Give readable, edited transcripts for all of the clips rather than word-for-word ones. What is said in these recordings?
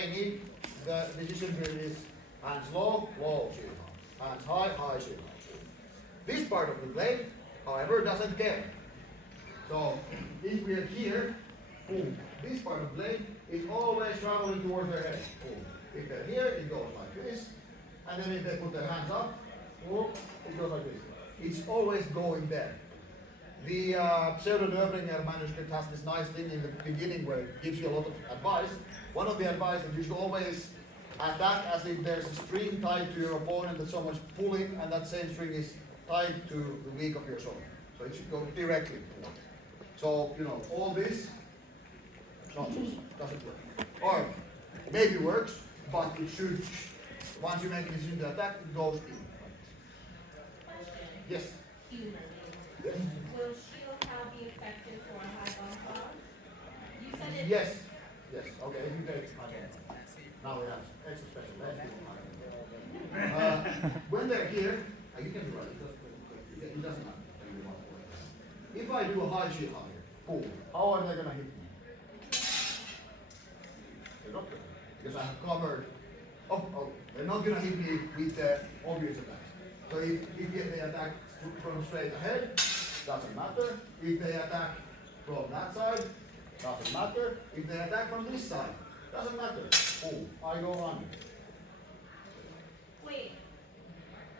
trainee, the decision drill is hands low, low, Schielhau. Hands high, high, Schielhau. This part of the blade, however, doesn't care. So if we are here, boom, this part of the blade is always traveling towards their head. Boom. If they're here, it goes like this. And then if they put their hands up, boom, it goes like this. It's always going there. The Pseudo-Döblinger manuscript has this nice thing in the beginning where it gives you a lot of advice. One of the advice that you should always attack as if there's a string tied to your opponent that someone's pulling, and that same string is tied to the weak of your sword. So it should go directly. So, you know, all this doesn't work. Or maybe works, but it should, once you make a decision to attack, it goes in. Yes? Yes. Will Schielhau be effective for a high bomb cloud? You said it. Yes. Yes. Okay. If you take now we have extra special. When they're here, you can do it. It doesn't matter. If I do a high Schielhau here, boom, how are they going to hit me? They're not going to, because I have covered. They're not going to hit me with the obvious attacks. So if they attack from straight ahead, doesn't matter. If they attack from that side, doesn't matter. If they attack from this side, doesn't matter. Oh, I go on. Wait,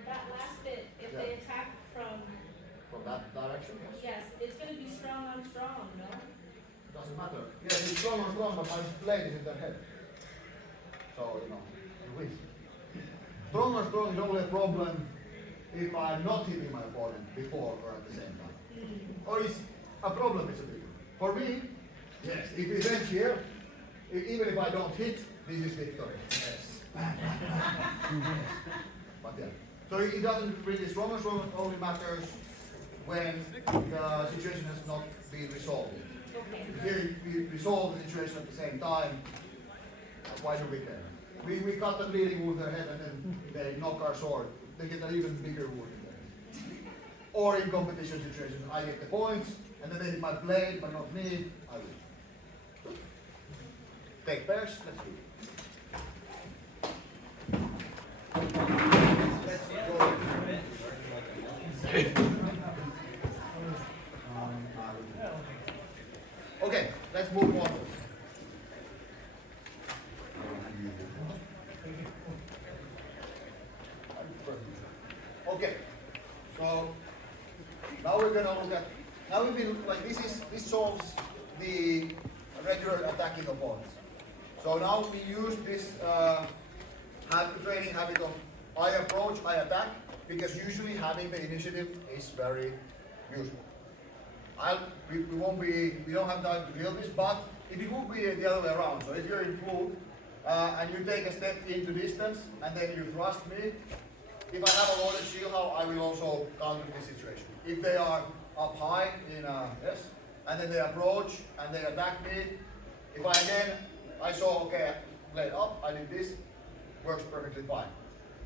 that last bit, if they attack from that direction, yes, it's going to be strong on strong, no? Doesn't matter. Yes, it's strong or strong, but my blade is in their head. So, you know, you win. Strong or strong is only a problem if I'm not hitting my opponent before or at the same time. Or is a problem is a big one. For me, yes, if we bench here, even if I don't hit, this is victory. Yes. But yeah. So it doesn't really strong or strong only matters when the situation has not been resolved. Okay. Here we resolve the situation at the same time. Why do we care? We cut the bleeding wound their head and then they knock our sword. They get an even bigger wound in there. Or in competition situations, I get the points, and then they hit my blade, but not me, I win. Take pairs, let's do it. Let's go. Okay, let's move on. Okay, so now we're gonna look at, now we've been like this solves the regular attacking opponents. So now we use this training habit of I approach, I attack, because usually having the initiative is very useful. We don't have time to drill this, but if it would be the other way around, so if you're in full and you take a step into distance and then you thrust me, if I have a loaded Schielhau, I will also counter this situation. If they are up high in yes, and then they approach and they attack me, if I saw, okay, blade up, I did this, works perfectly fine.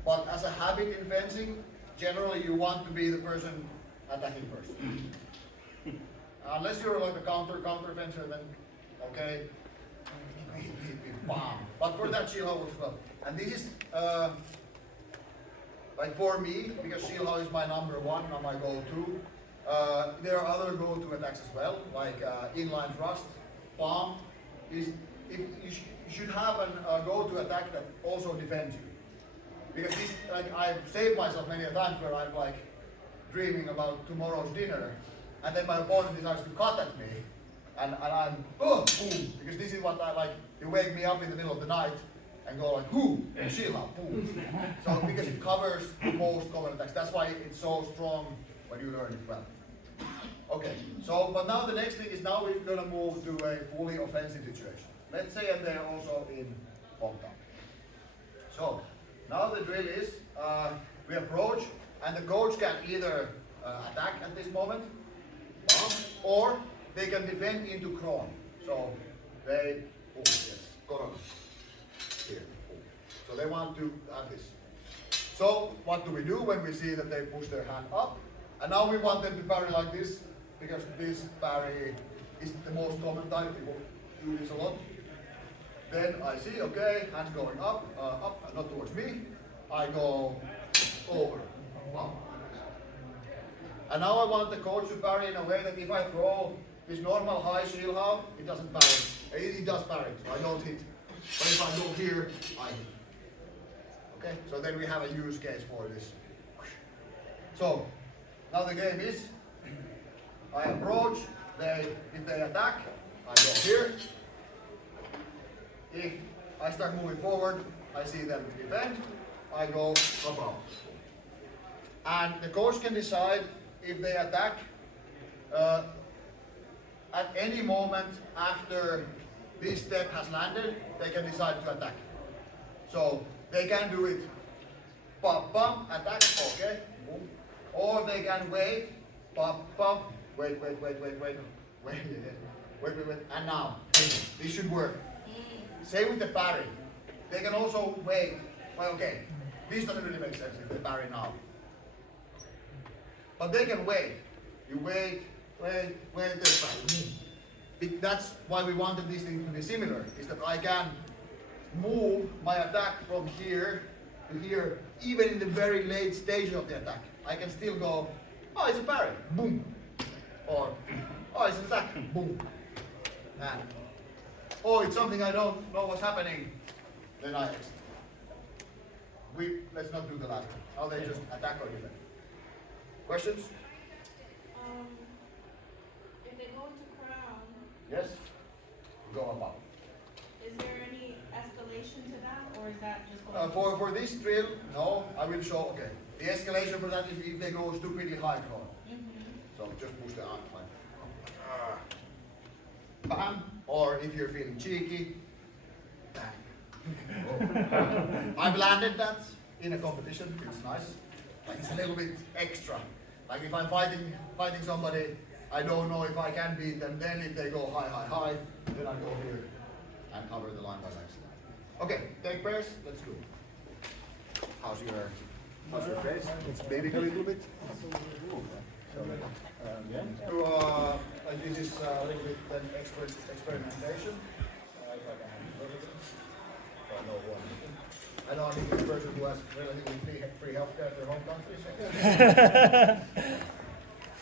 But as a habit in fencing, generally you want to be the person attacking first. Unless you're like a counter fencer, then okay, bam. But for that, Schielhau works well. And this is like for me, because Schielhau is my number one, not my go-to. There are other go-to attacks as well, like inline thrust, palm. You should have a go-to attack that also defends you. Because this, like I've saved myself many a times where I'm like dreaming about tomorrow's dinner, and then my opponent decides to cut at me, and I'm boom, because this is what I like. You wake me up in the middle of the night and go like whoo, Schielhau, boom. So because it covers the most common attacks, that's why it's so strong when you learn it well. Okay, so but now the next thing is now we're gonna move to a fully offensive situation. Let's say and they're also in hometown. So now the drill is we approach, and the coach can either attack at this moment, or they can defend into Kron. So they, here. So they want to have this. So what do we do when we see that they push their hand up? And now we want them to parry like this, because this parry is the most common type. People do this a lot. Then I see, okay, hands going up, not towards me. I go over. Up. And now I want the coach to parry in a way that if I throw this normal high Schielhau, it doesn't parry. It does parry, so I don't hit. But if I go here, I hit. Okay, so then we have a use case for this. So, now the game is, I approach, if they attack, I go here. If I start moving forward, I see them defend, I go above. And the coach can decide if they attack at any moment after this step has landed, they can decide to attack. So they can do it, pop, bump, attack, okay, boom. Or they can wait, pop, bump, wait, and now, this should work. Same with the parry. They can also wait, well, okay, this doesn't really make sense if they parry now. But they can wait. You wait, this time. That's why we wanted these things to be similar, is that I can move my attack from here to here, even in the very late stage of the attack. I can still go, oh, it's a parry, boom. Or, oh, it's an attack, boom. And, oh, it's something I don't know what's happening, then I exit. Let's not do the last one. Now they just attack or defend. Questions? If they go into crown, Yes? Go above. is there any escalation to that, or is that just going For this drill, no, I will show, okay. The escalation for that is if they go stupidly high crawl. So just push the arm like, bam. Or if you're feeling cheeky, bang. I've landed that in a competition, it's nice. Like it's a little bit extra. Like if I'm fighting somebody, I don't know if I can beat them, then if they go high, then I go here and cover the line by accident. Okay, take press, let's go. How's your face? It's bleeding a little bit. This is a little bit an experimentation. I know I'm the person who has relatively free healthcare in their home country.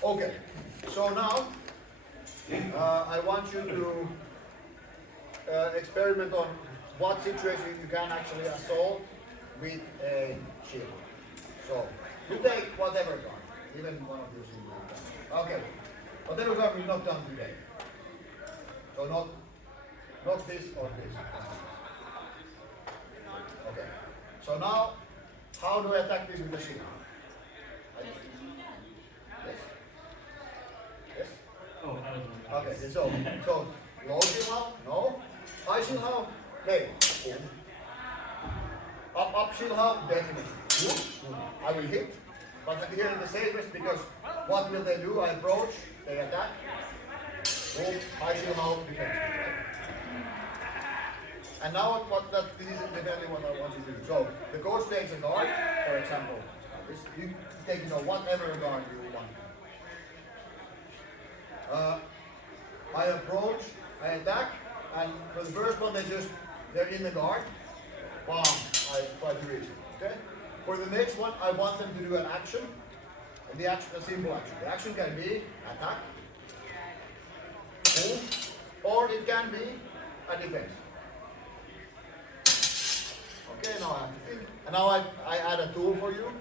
So. Okay, so now I want you to experiment on what situation you can actually assault with a shield. So you take whatever gun, even one of your single guns. Okay, whatever gun we've not done today. So not this or this. Okay. So now, how do I attack this with the shield? Yes. Yes. Oh, that was Okay. So low Schielhau, no. High Schielhau, play. Up Schielhau, definitely. I will hit, but here is the safest because what will they do? I approach, they attack. High Schielhau, defense. And now this is definitely what I want you to do. So the coach takes a guard, for example. You take whatever guard you want. I approach, I attack, and for the first one they're in the guard. Bam! I try to reach it. Okay? For the next one, I want them to do an action. And a simple action. The action can be attack, move, or it can be a defense. Okay, now I have to think. And now I add a tool for you.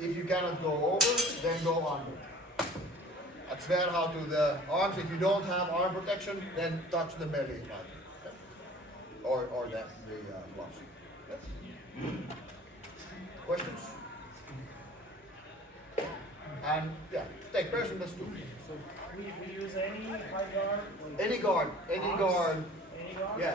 If you cannot go over, then go under. That's Schielhau to the arms. If you don't have arm protection, then touch the belly. Or the gloves. Yes. Questions? And yeah, take person, let's do. So we use any high guard? Any guard, any guard. Any guard? Yeah,